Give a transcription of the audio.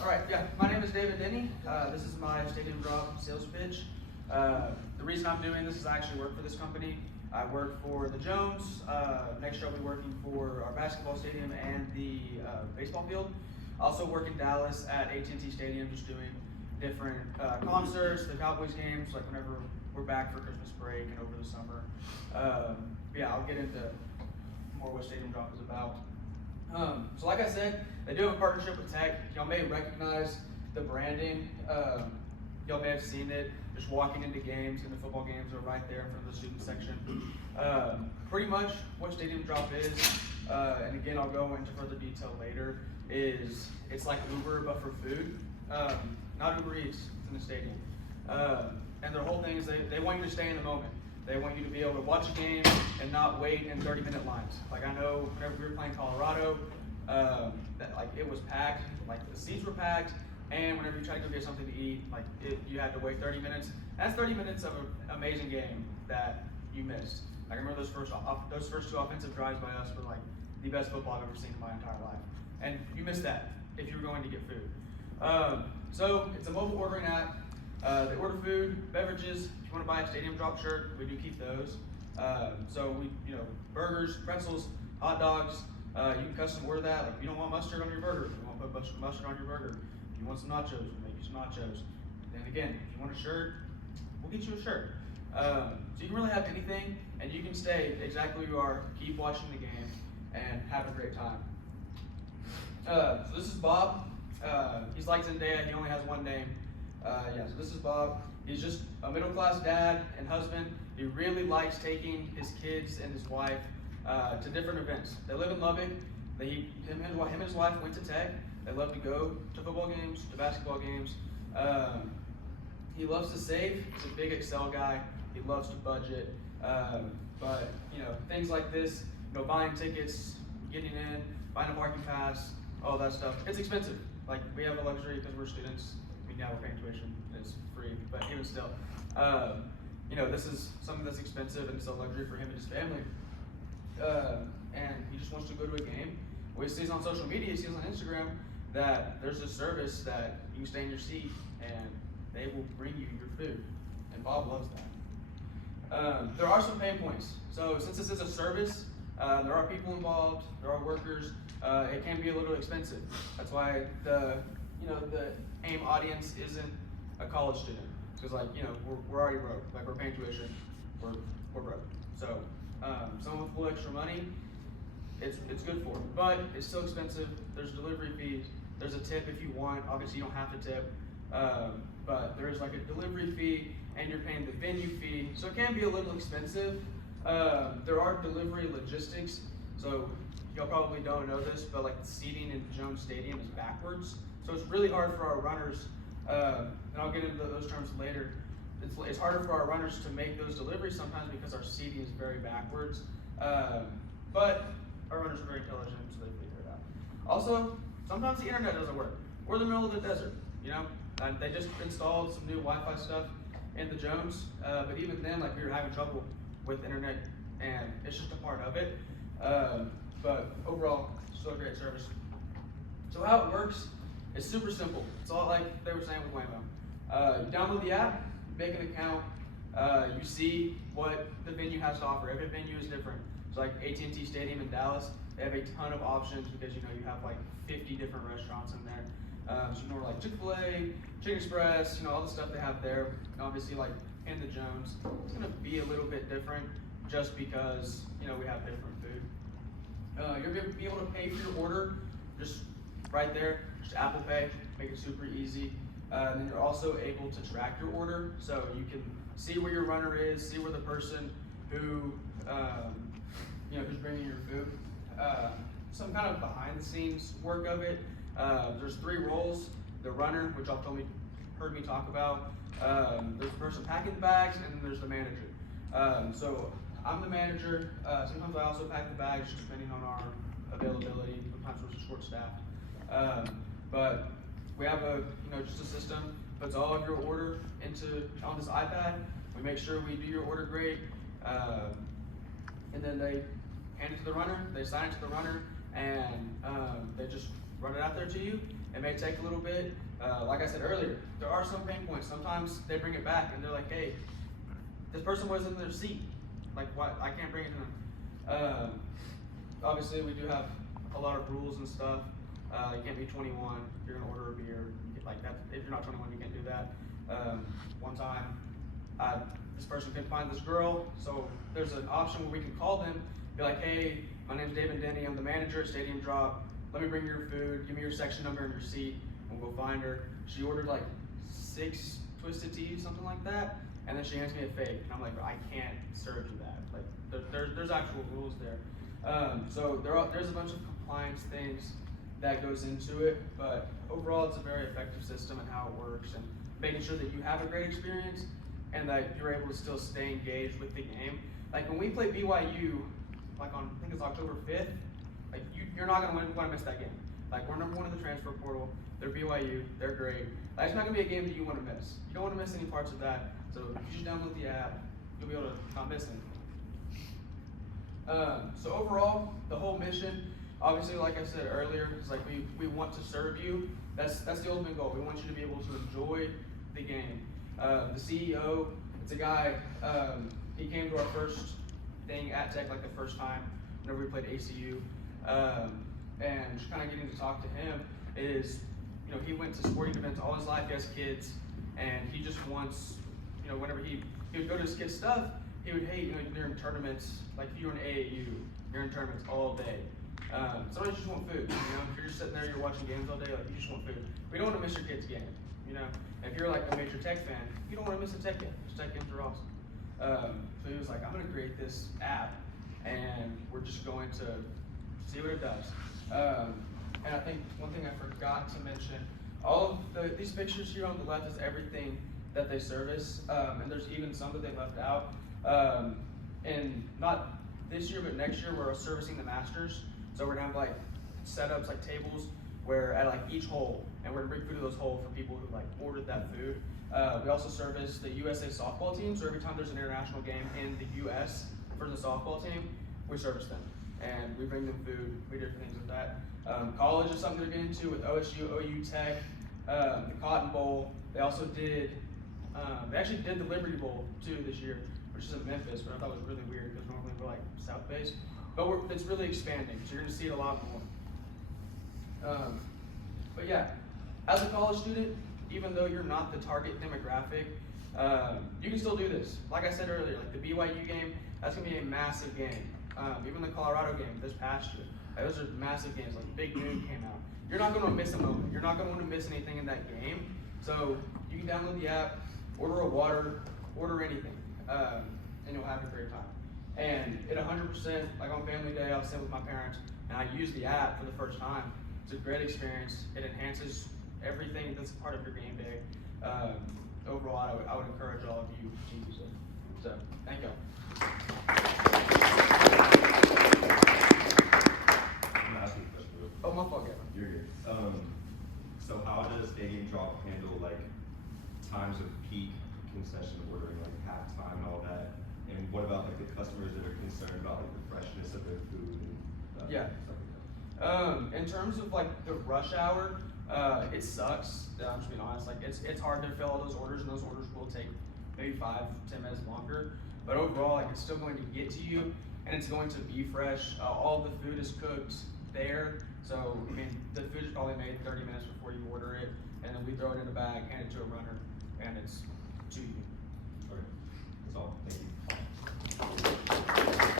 All right, yeah, my name is Daven Denney. This is my stadium drop sales pitch. The reason I'm doing this is I actually work for this company. I work for the Jones. Next year I'll be working for our basketball stadium and the baseball field. I also work in Dallas at AT&T Stadium, just doing different concerts, the Cowboys games, like whenever we're back for Christmas break and over the summer. Yeah, I'll get into more what Stadium Drop is about. So like I said, they do have a partnership with Tech. Y'all may recognize the branding. Y'all may have seen it just walking into games, and the football games are right there in front of the student section. Pretty much what Stadium Drop is, and again I'll go into further detail later, is it's like Uber but for food. Not Uber Eats, it's in the stadium. And their whole thing is they want you to stay in the moment. They want you to be able to watch a game and not wait in 30-minute lines. Like I know whenever we were playing Colorado, that like it was packed, like the seats were packed, and whenever you tried to go get something to eat, like you had to wait 30 minutes. That's 30 minutes of an amazing game that you missed. Like, I remember those first two offensive drives by us were like the best football I've ever seen in my entire life. And you missed that if you were going to get food. So it's a mobile ordering app. They order food, beverages. If you want to buy a Stadium Drop shirt, we do keep those. So we, burgers, pretzels, hot dogs. You can custom order that. Like if you don't want mustard on your burger, you want to put mustard on your burger. If you want some nachos, we'll make you some nachos. And again, if you want a shirt, we'll get you a shirt. So you can really have anything, and you can stay exactly where you are, keep watching the game, and have a great time. So this is Bob. He's like Zendaya, he only has one name. So this is Bob. He's just a middle-class dad and husband. He really likes taking his kids and his wife to different events. They live in Lubbock. Him and his wife went to Tech. They love to go to football games, to basketball games. He loves to save. He's a big Excel guy. He loves to budget. But things like this, buying tickets, getting in, buying a parking pass, all that stuff. It's expensive. Like we have a luxury because we're students. Now we're paying tuition, it's free, but even still, this is something that's expensive and it's a luxury for him and his family. And he just wants to go to a game. Well, he sees on social media, he sees on Instagram that there's a service that you can stay in your seat and they will bring you your food. And Bob loves that. There are some pain points. So since this is a service, there are people involved, there are workers, it can be a little expensive. That's why the aim audience isn't a college student, because we're already broke. Like we're paying tuition, we're broke. So someone with full extra money, it's good for them, but it's still expensive. There's delivery fees. There's a tip if you want. Obviously you don't have to tip, but there's like a delivery fee, and you're paying the venue fee, so it can be a little expensive. There are delivery logistics, so y'all probably don't know this, but like the seating in Jones Stadium is backwards. So it's really hard for our runners, and I'll get into those terms later. It's harder for our runners to make those deliveries sometimes because our seating is very backwards. But our runners are very intelligent, so they figure it out. Also, sometimes the internet doesn't work. We're in the middle of the desert, They just installed some new Wi-Fi stuff in the Jones, but even then, like we were having trouble with internet, and it's just a part of it. But overall, still a great service. So how it works, it's super simple. It's all like they were saying with Waymo. You download the app, you make an account, you see what the venue has to offer. Every venue is different. So like AT&T Stadium in Dallas, they have a ton of options because you have like 50 different restaurants in there. So you can order like Chick-fil-A, Chicken Express, all the stuff they have there. And obviously like in the Jones, it's gonna be a little bit different just because we have different food. You're gonna be able to pay for your order just right there, just Apple Pay, make it super easy. And then you're also able to track your order, so you can see where your runner is, see where the person who who's bringing your food. Some kind of behind the scenes work of it. There's 3 roles: the runner, which y'all heard me talk about. There's the person packing the bags, and then there's the manager. So I'm the manager. Sometimes I also pack the bags, just depending on our availability. Sometimes we're just short-staffed. But we have just a system, puts all of your order on this iPad. We make sure we do your order great, and then they hand it to the runner. They sign it to the runner, and they just run it out there to you. It may take a little bit. Like I said earlier, there are some pain points. Sometimes they bring it back and they're like, hey, this person was in their seat. Like, what? I can't bring it to them. Obviously, we do have a lot of rules and stuff. You can't be 21 if you're gonna order a beer. Like that, if you're not 21, you can't do that. One time, this person couldn't find this girl, so there's an option where we can call them, be like, hey, my name's Daven Denney, I'm the manager at Stadium Drop. Let me bring you your food, give me your section number and your seat, and we'll go find her. She ordered like 6 twisted teas, something like that, and then she hands me a fake, and I'm like, I can't serve you that. Like, there's actual rules there. So there's a bunch of compliance things that goes into it, but overall it's a very effective system and how it works, and making sure that you have a great experience and that you're able to still stay engaged with the game. Like when we play BYU, like on, I think it's October 5th, like you're not gonna want to miss that game. Like we're number 1 in the transfer portal, they're BYU, they're great. Like, it's not gonna be a game that you wanna miss. You don't wanna miss any parts of that, so if you just download the app, you'll be able to not miss anything. So overall, the whole mission, obviously, like I said earlier, it's like we want to serve you. That's the ultimate goal. We want you to be able to enjoy the game. The CEO, it's a guy, he came to our first thing at Tech like the first time, whenever we played ACU. And just kind of getting to talk to him is, you know, he went to sporting events all his life, he has kids, and he just wants, you know, whenever he would go to his kids' stuff, he would hate, you know, during tournaments, like if you're in AAU, you're in tournaments all day. Sometimes you just want food, you know, if you're just sitting there, you're watching games all day, like you just want food. We don't want to miss your kid's game, you know. If you're like a major Tech fan, you don't want to miss a Tech game, because Tech games are awesome. So he was like, I'm going to create this app, and we're just going to see what it does. And I think one thing I forgot to mention, all of these pictures here on the left is everything that they service, and there's even some that they left out. And not this year, but next year, we're servicing the Masters. So we're gonna have like setups, like tables, where at like each hole, and we're gonna bring food to those holes for people who like ordered that food. We also service the USA softball team, so every time there's an international game in the US for the softball team, we service them. And we bring them food, we do different things with that. College is something to get into with OSU, OU Tech, the Cotton Bowl. They also did, they actually did the Liberty Bowl too this year, which is in Memphis, but I thought it was really weird because normally we're like South-based. But it's really expanding, so you're gonna see it a lot more. But yeah, as a college student, even though you're not the target demographic, you can still do this. Like I said earlier, like the BYU game, that's gonna be a massive game. Even the Colorado game this past year, those are massive games. Like Big Noon came out. You're not gonna miss a moment. You're not gonna want to miss anything in that game. So you can download the app, order a water, order anything, and you'll have a great time. And at 100%, like on family day, I was sitting with my parents, and I used the app for the first time. It's a great experience. It enhances everything that's part of your game day. Overall, I would encourage all of you to use it. So, thank you. I'm asking a question. Oh, my fault, Gavin. You're good. So how does Stadium Drop handle like times of peak concession ordering, like halftime and all that? And what about like the customers that are concerned about like the freshness of their food and stuff like that? In terms of like the rush hour, it sucks. I'm just being honest. Like it's hard to fill all those orders, and those orders will take maybe 5-10 minutes longer. But overall, like it's still going to get to you, and it's going to be fresh. All the food is cooked there, so I mean the food is probably made 30 minutes before you order it, and then we throw it in a bag, hand it to a runner, and it's